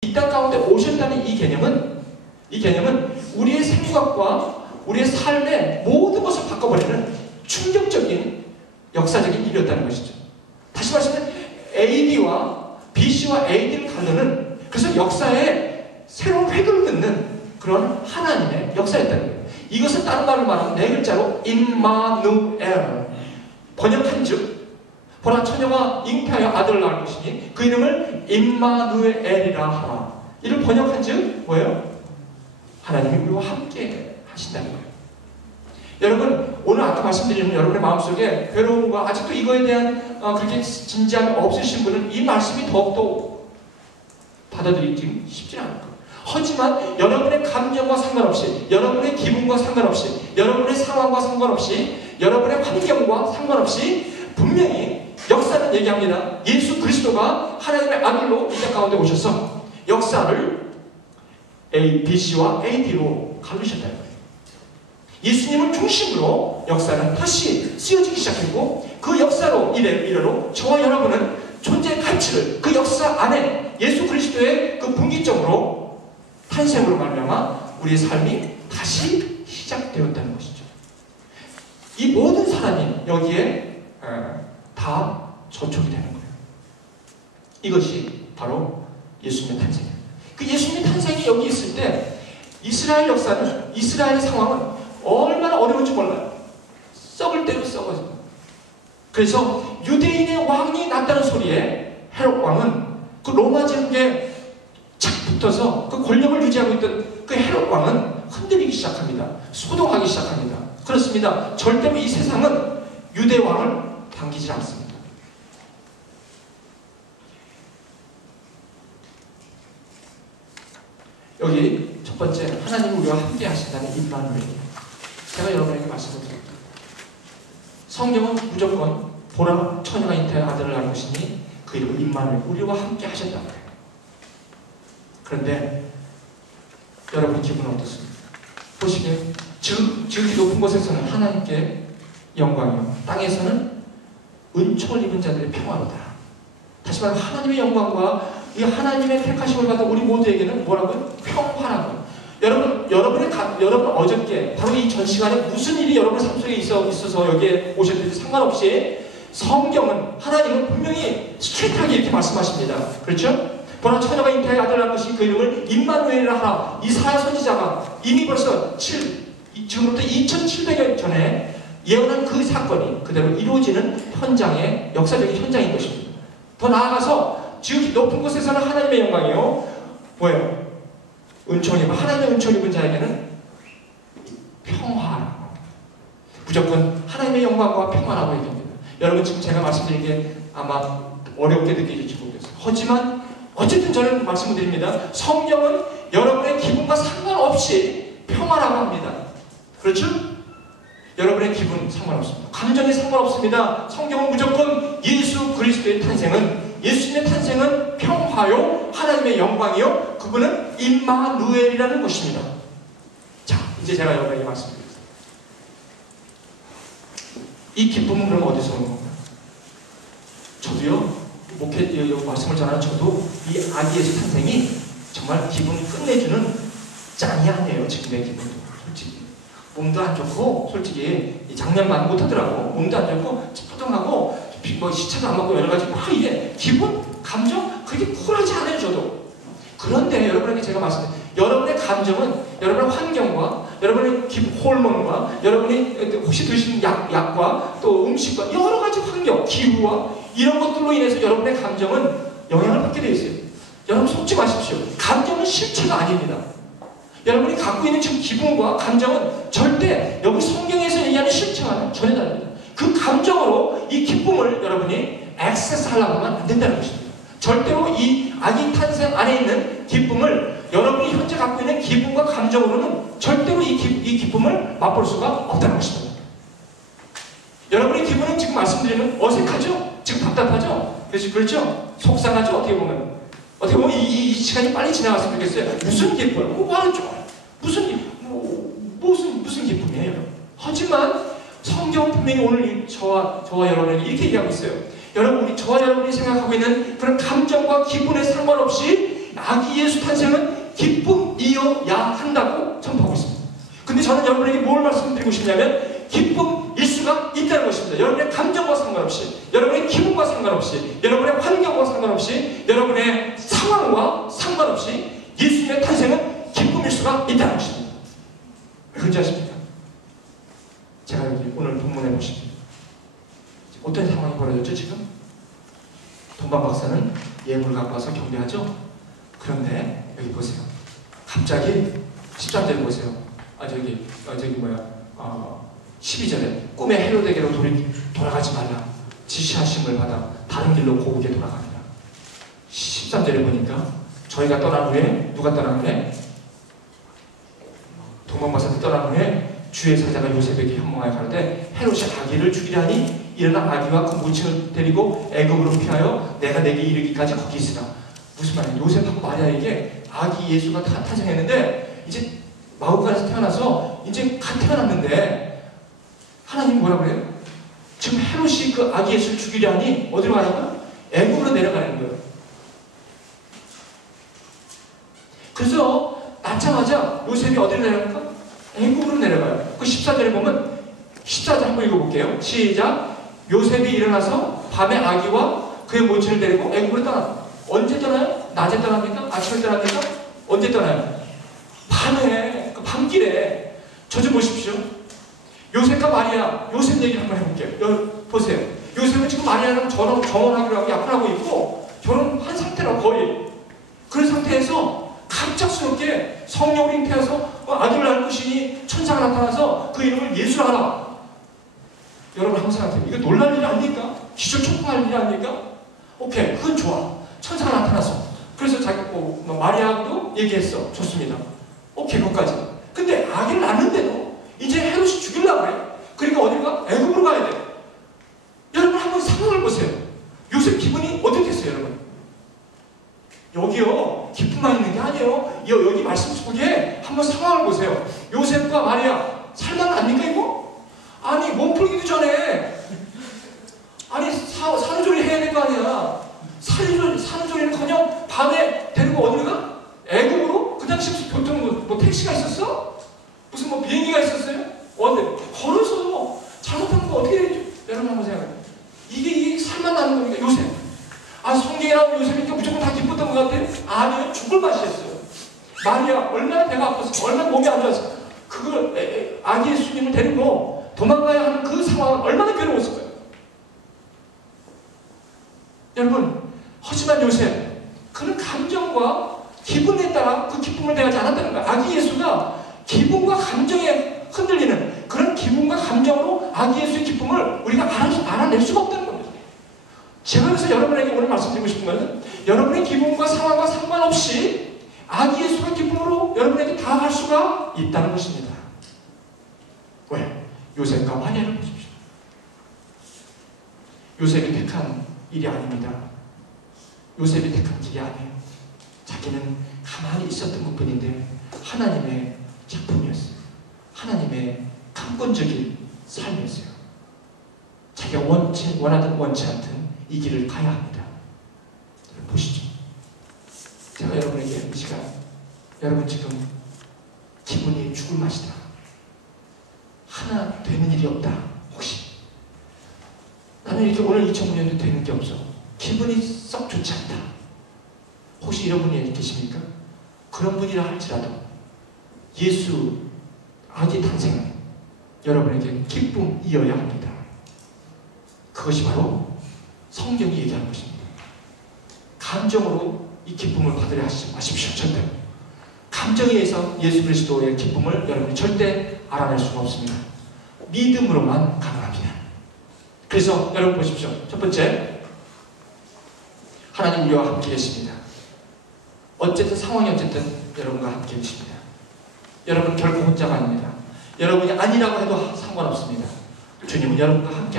이 땅 가운데 오셨다는 이 개념은 우리의 생각과 우리의 삶의 모든 것을 바꿔버리는 충격적인 역사적인 일이었다는 것이죠. 다시 말하면 AD와 BC와 AD를 가르는, 그래서 역사에 새로운 획을 긋는 그런 하나님의 역사였다는 거예요. 이것은 다른 말로 말하면 네 글자로 임마누엘, 번역한즉 보라 처녀가 잉태하여 아들을 낳을 것이니 그 이름을 임마누엘이라 하라. 이를 번역한즉 뭐예요? 하나님이 우리와 함께 하신다는 거예요. 여러분, 오늘 아까 말씀드린 여러분의 마음속에 괴로움과 아직도 이거에 대한 그렇게 진지함이 없으신 분은 이 말씀이 더욱더 받아들이기 쉽지 않을 거예요. 하지만 여러분의 감정과 상관없이, 여러분의 기분과 상관없이, 여러분의 상황과 상관없이, 여러분의 환경과 상관없이 분명히 역사는 얘기합니다. 예수 그리스도가 하나님의 아들로 이 땅 가운데 오셔서 역사를 A, BC와 AD로 가르쳤다는 거예요. 예수님을 중심으로 역사는 다시 쓰여지기 시작했고, 그 역사로 이래로 저와 여러분은 존재의 가치를 그 역사 안에 예수 그리스도의 그 분기점으로 탄생으로 말미암아 우리의 삶이 다시 시작되었다는 것이죠. 이 모든 사람이 여기에 다 저촉이 되는 거예요. 이것이 바로 예수님의 탄생이에요. 그 예수님의 탄생이 여기 있을 때 이스라엘 역사는, 이스라엘의 상황은 얼마나 어려운지 몰라요. 썩을 대로 썩어집니다. 그래서 유대인의 왕이 났다는 소리에 헤롯 왕은 그 로마 제국에 착 붙어서 그 권력을 유지하고 있던 그 헤롯 왕은 흔들리기 시작합니다. 소동하기 시작합니다. 그렇습니다. 절대로 이 세상은 유대 왕을 당기지 않습니다. 여기 첫 번째, 하나님이 우리와 함께 하신다는 임마누엘. 제가 여러분에게 말씀을 드립니다. 성경은 무조건 보라 처녀가 잉태하여 아들을 낳을 것이니 그 이름을 임마누엘, 우리와 함께 하셨다고 해요. 그런데 여러분 기분은 어떻습니까? 보시기에 지극히 높은 곳에서는 하나님께 영광이요, 땅에서는 은총을 입은 자들의 평화로다. 다시 말하면 하나님의 영광과 이 하나님의 택하심을 받은 우리 모두에게는 뭐라고요? 평화라고요. 여러분 어저께 바로 이 전 시간에 무슨 일이 여러분 삶 속에 있어서 여기에 오셨는지 상관없이 성경은, 하나님은 분명히 스트레이트하게 이렇게 말씀하십니다. 그렇죠? 보라 처녀가 잉태하여 아들을 낳을 것이 그 이름을 임마누엘이라 하라. 이사야 선지자가 이미 벌써 지금부터 2700년 전에 예언한 그 사건이 그대로 이루어지는 현장의 역사적인 현장인 것입니다. 더 나아가서 지극히 높은 곳에서는 하나님의 영광이요, 뭐예요? 은총이, 하나님의 은총 입은 자에게는 평화라고, 무조건 하나님의 영광과 평화라고 얘기합니다. 여러분 지금 제가 말씀드린 게 아마 어렵게 느껴질지 모르겠어요. 하지만 어쨌든 저는 말씀을 드립니다. 성경은 여러분의 기분과 상관없이 평화라고 합니다. 그렇죠? 여러분의 기분 상관없습니다. 감정에 상관없습니다. 성경은 무조건 예수 그리스도의 탄생은, 예수님의 탄생은 평화요, 하나님의 영광이요, 그분은 임마누엘이라는 것입니다. 자, 이제 제가 여러분에게 말씀드리겠습니다. 이 기쁨은 그럼 어디서 오는 건가요? 저도요, 말씀을 전하는 저도 이 아기 예수 탄생이 정말 기분을 끝내주는 짱이 아니에요. 지금의 기분도 솔직히 몸도 안 좋고, 솔직히 이 장면만 못하더라고. 몸도 안 좋고 찌뿌둥하고 뭐 시차도 안 맞고 여러 가지 막 이게 기분, 감정 그렇게 쿨하지 않아요. 저도. 그런데 여러분에게 제가 말씀드린, 여러분의 감정은 여러분의 환경과 여러분의 호르몬과 여러분이 혹시 드시는 약과 또 음식과 여러 가지 환경, 기후와 이런 것들로 인해서 여러분의 감정은 영향을 받게 되어 있어요. 여러분 속지 마십시오. 감정은 실체가 아닙니다. 여러분이 갖고 있는 지금 기분과 감정은 절대 여기 성경에서 얘기하는 실체와는 전혀 다릅니다. 그 감정으로 이 기쁨을 여러분이 액세스 하려고 하면 안 된다는 것입니다. 절대로 이 아기 탄생 안에 있는 기쁨을 여러분이 현재 갖고 있는 기분과 감정으로는 절대로 이 기쁨을 맛볼 수가 없다는 것입니다. 여러분의 기분은 지금 말씀드리면 어색하죠? 지금 답답하죠? 그렇죠? 속상하죠? 어떻게 보면 이 시간이 빨리 지나갔으면 좋겠어요. 무슨 기쁨? 뭐하는 줄 무슨 기쁨이에요? 하지만 성경은 분명히 오늘 저와 여러분에게 이렇게 얘기하고 있어요. 여러분, 저와 여러분이 생각하고 있는 그런 감정과 기분에 상관없이 아기 예수 탄생은 기쁨이어야 한다고 선포하고 있습니다. 근데 저는 여러분에게 뭘 말씀드리고 싶냐면 기쁨일 수가 있다는 것입니다. 여러분의 감정과 상관없이, 여러분의 기분과 상관없이, 여러분의 환경과 상관없이, 여러분의 상황과 상관없이 예수님의 탄생은 기쁨일 수가 있다는 것입니다. 왜 그런지 아십니까? 제가 여기 오늘 본문에 보시면 어떤 상황이 벌어졌죠 지금? 동방 박사는 예물을 갖고 와서 경배하죠? 그런데 여기 보세요. 갑자기 13절 보세요. 12절에 꿈에 헤로데게로 돌아가지 말라. 지시하심을 받아 다른 길로 고국에 돌아가니라. 13절에 보니까 저희가 떠난 후에 누가 떠난 후에? 동방 박사가 떠난 후에 주의 사자가 요셉에게 현몽하여 가로되 헤롯이 아기를 죽이려 하니 일어나 아기와 그 모친을 데리고 애굽으로 피하여 내가 내게 이르기까지 거기 있으라. 무슨 말이에요? 요셉하고 마리아에게 아기 예수가 탄생했는데 이제 마구간에서 태어나서 이제 갓 태어났는데 하나님이 뭐라고 그래요? 지금 헤롯이 그 아기 예수를 죽이려 하니 어디로 가라고요? 애굽으로 내려가는 거예요. 그래서 낳자마자 요셉이 어디로 내려갈까? 애굽으로 내려가요. 그 14절에 보면 14절 한번 읽어볼게요. 시작. 요셉이 일어나서 밤에 아기와 그의 모친을 데리고 애굽으로 떠나. 언제 떠나요? 낮에 떠납니까? 아침에 떠납니까? 언제 떠나요? 밤에, 그 밤길에. 저 좀 보십시오. 요셉과 마리아, 요셉 얘기를 한번 해볼게요. 보세요. 요셉은 지금 마리아랑 정혼하기로 하고 약혼하고 있고 결혼한 상태라 거의. 그런 상태에서 갑작스럽게 성령으로 잉태해서 아들을 낳을 것이니 천사가 나타나서 그 이름을 예수라 하라. 여러분 한번 생각해요. 이거 놀랄 일이 아닙니까? 기절 촉구할 일이 아닙니까? 오케이, 그건 좋아. 천사가 나타나서. 그래서 자기 마리아하고도 얘기했어. 좋습니다. 오케이, 그것까지. 근데 아기를 낳는데도 이제 헤롯이 죽이려고 그래. 그러니까 어디로 가? 애굽으로 가야 돼. 여러분 한번 상황을 보세요. 요셉 기분이 어떻겠어요, 여러분? 여기요, 기쁨만 있는 게 아니에요. 여기 말씀 속에 한번 상황을 보세요. 요셉과 마리아, 살만합니까, 이거? 아니, 몸풀기도 전에, 아니, 산후조리 해야 될 거 아니야. 산후조리는 그냥 밤에 데리고 어디로 가? 애국으로? 그 당시 교통 뭐 택시가 있었어? 무슨 뭐 비행기가 있었어요? 걸어서 잘못하는 거 어떻게 되죠? 여러분 한번 생각해요. 이게 살만 나는 겁니까? 요셉. 성경에 나오는 요셉이니까 무조건 다 기뻤던 것 같아요? 아니요, 죽을 맛이었어요. 마리아, 얼마나 배가 아팠어, 얼마나 몸이 안 좋았어. 그걸 아기 예수님을 데리고 도망가야 하는 그 상황은 얼마나 괴로웠을 거예요. 여러분, 하지만 요셉, 그런 감정과 기분에 따라 그 기쁨을 대하지 않았다는 거예요. 아기 예수가 기분과 감정에 흔들리는 그런 기분과 감정으로 아기 예수의 기쁨을 우리가 알아낼 수가 없다는 겁니다. 제가 그래서 여러분에게 오늘 말씀드리고 싶은 것은 여러분의 기분과 상황과 상관없이 아기 예수의 기쁨으로 여러분에게 다가갈 수가 있다는 것입니다. 왜? 요셉과 마리아를 보십시오. 요셉이 택한 일이 아닙니다. 요셉이 택한 길이 아니에요. 자기는 가만히 있었던 것뿐인데 하나님의 작품이었어요. 하나님의 강권적인 삶이었어요. 자기가 원하든 원치 않든 이 길을 가야 합니다. 보시죠. 제가 여러분에게 이 시간, 여러분 지금 기분이 죽을 맛이다. 하나 되는 일이 없다. 혹시 나는 이렇게 오늘 2009년도 되는 게 없어. 기분이 썩 좋지 않다. 혹시 이런 분이 계십니까? 그런 분이라 할지라도 예수 아기 탄생은 여러분에게 기쁨이어야 합니다. 그것이 바로 성경이 얘기하는 것입니다. 감정으로 이 기쁨을 받으려 하시지 마십시오. 절대. 감정에 의해서 예수 그리스도의 기쁨을 여러분이 절대 알아낼 수가 없습니다. 믿음으로만 가능합니다. 그래서 여러분 보십시오. 첫 번째, 하나님 우리와 함께 계십니다. 어쨌든 상황이 어쨌든 여러분과 함께 계십니다. 여러분 결코 혼자가 아닙니다. 여러분이 아니라고 해도 상관없습니다. 주님은 여러분과 함께